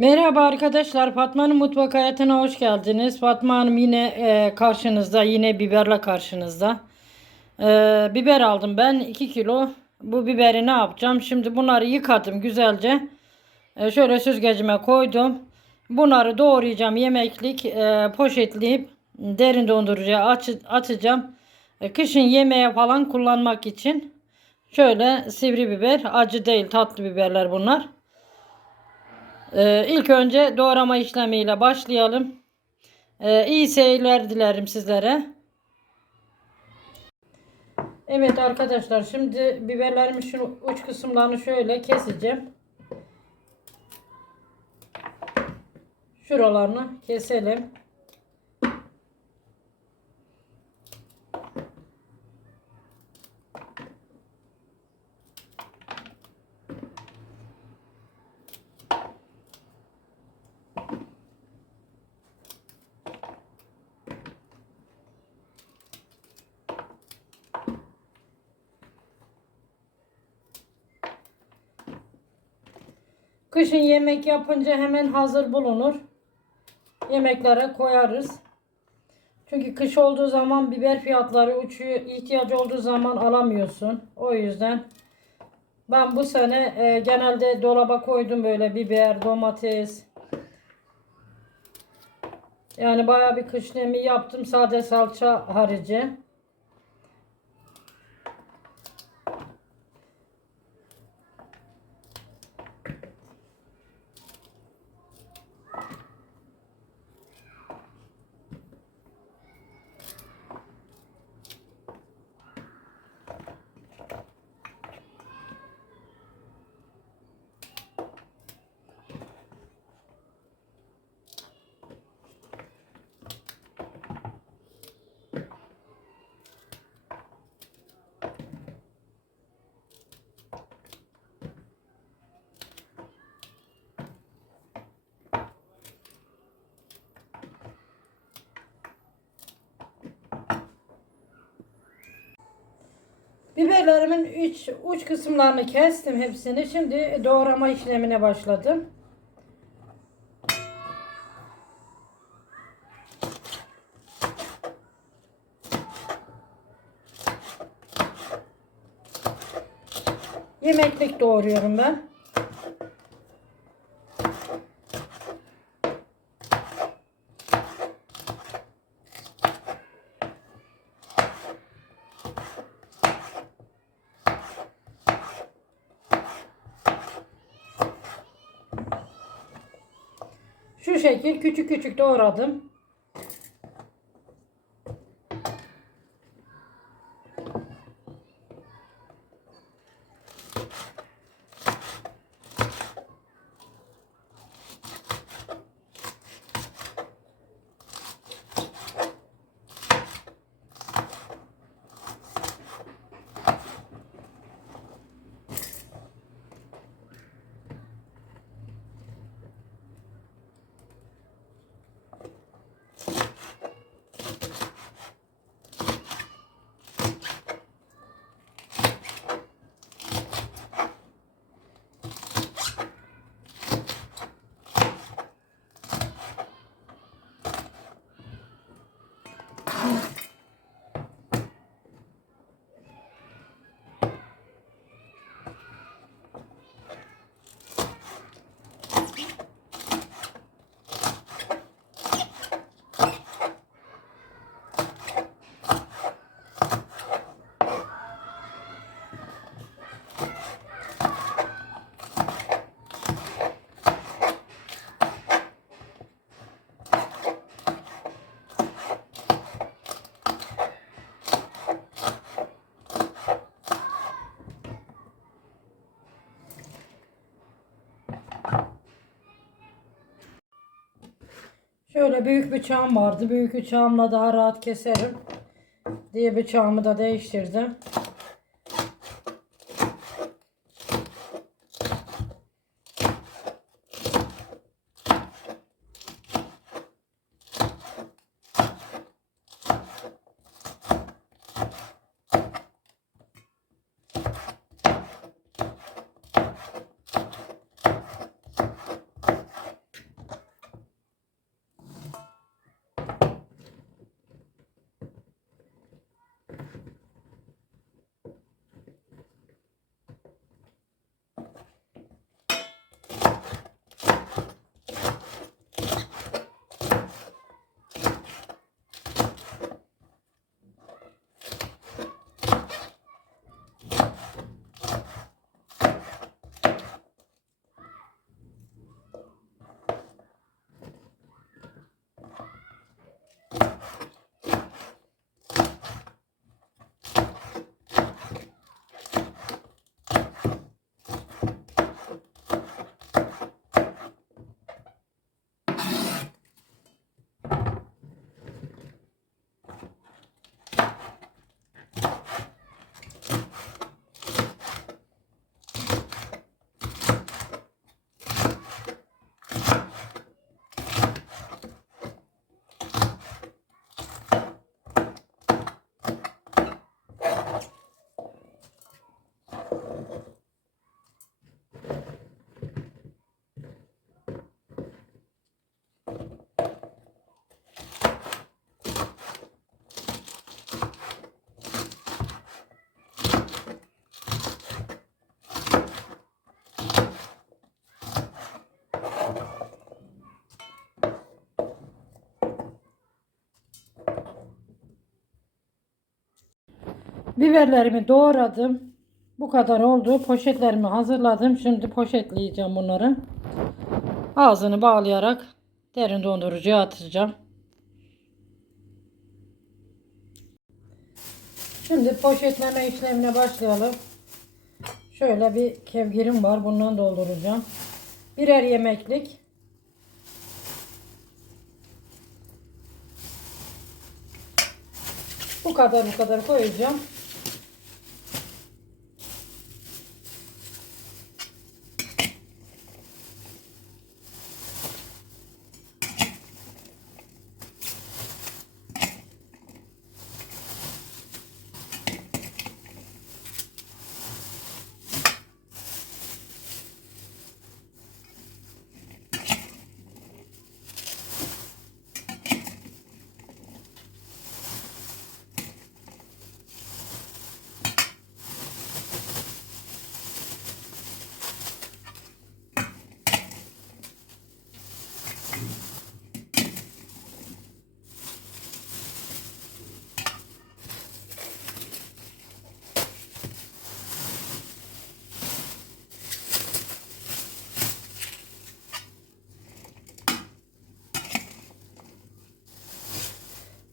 Merhaba arkadaşlar. Fatma'nın mutfak hayatına hoş geldiniz. Fatma Hanım yine e, karşınızda. Yine biberle karşınızda. E, biber aldım ben 2 kilo. Bu biberi ne yapacağım? Şimdi bunları yıkadım güzelce. E, şöyle süzgecime koydum. Bunları doğrayacağım yemeklik e, poşetleyip derin dondurucuya aç, atacağım. E, kışın yemeğe falan kullanmak için. Şöyle sivri biber. Acı değil tatlı biberler bunlar. Ee, ilk önce doğrama işlemiyle başlayalım. Ee, iyi seyirler dilerim sizlere. Evet arkadaşlar şimdi biberlerimin şu uç kısımlarını şöyle keseceğim. Şuralarını keselim. Kışın yemek yapınca hemen hazır bulunur. Yemeklere koyarız. Çünkü kış olduğu zaman biber fiyatları uçuyor. İhtiyacı olduğu zaman alamıyorsun. O yüzden ben bu sene e, genelde dolaba koydum böyle biber, domates. Yani bayağı bir kışlemi yaptım. Sade salça harici. Biberlerimin üç, uç kısımlarını kestim hepsini. Şimdi doğrama işlemine başladım. Yemeklik doğruyorum ben. Şu şekil küçük küçük doğradım. Şöyle büyük bıçağım vardı. Büyük bıçağımla daha rahat keserim. Diye bıçağımı da değiştirdim. Biberlerimi doğradım. Bu kadar oldu. Poşetlerimi hazırladım. Şimdi poşetleyeceğim bunları. Ağzını bağlayarak derin dondurucuya atacağım. Şimdi poşetleme işlemine başlayalım. Şöyle bir kevgirim var. Bundan dolduracağım. Birer yemeklik. Bu kadar bu kadar koyacağım.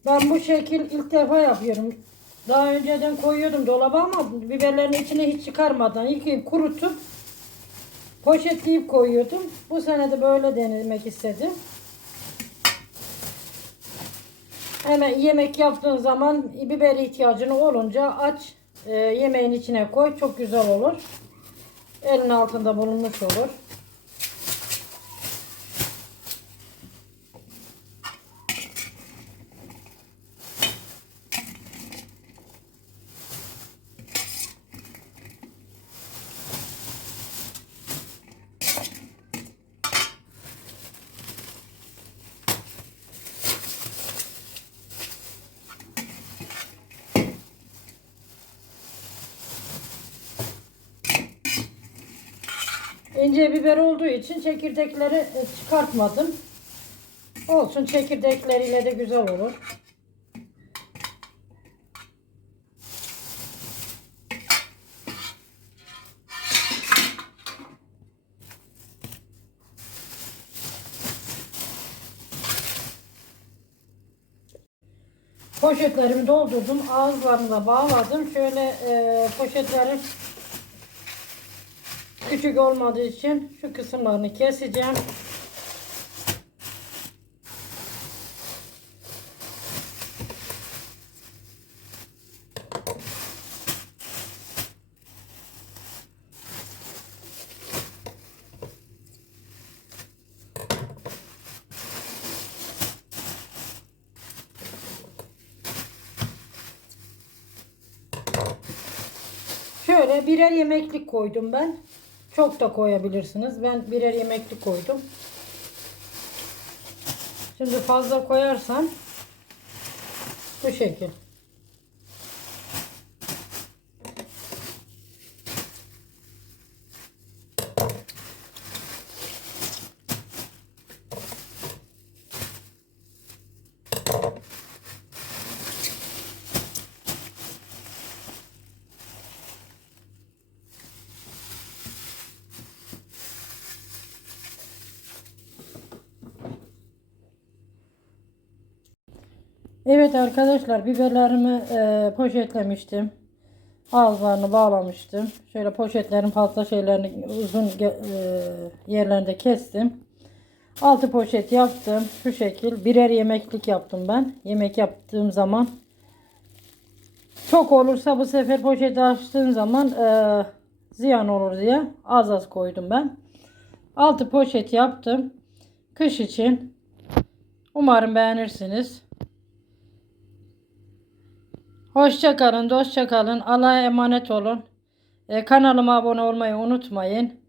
Ben bu şekil ilk defa yapıyorum. Daha önceden koyuyordum dolaba ama biberlerin içine hiç çıkarmadan yıkayıp kurutup poşetleyip koyuyordum. Bu sene de böyle denemek istedim. Hemen yemek yaptığın zaman biber ihtiyacını olunca aç e, yemeğin içine koy. Çok güzel olur. Elin altında bulunmuş olur. İnce biber olduğu için çekirdekleri e, çıkartmadım. Olsun çekirdekleriyle de güzel olur. Poşetlerimi doldurdum. Ağızlarını da bağladım. Şöyle e, poşetleri Küçük olmadığı için şu kısımlarını keseceğim. Şöyle birer yemeklik koydum ben. Çok da koyabilirsiniz. Ben birer yemeklik koydum. Şimdi fazla koyarsan bu şekil. Evet arkadaşlar biberlerimi e, poşetlemiştim. Ağızlarını bağlamıştım. Şöyle poşetlerin fazla şeylerini uzun e, yerlerinde kestim. Altı poşet yaptım. Şu şekil birer yemeklik yaptım ben. Yemek yaptığım zaman çok olursa bu sefer poşeti açtığım zaman e, ziyan olur diye az az koydum ben. Altı poşet yaptım. Kış için. Umarım beğenirsiniz. Hoşça kalın, dostça kalın. Allah'a emanet olun. Ee, kanalıma abone olmayı unutmayın.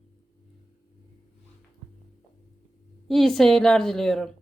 İyi seyirler diliyorum.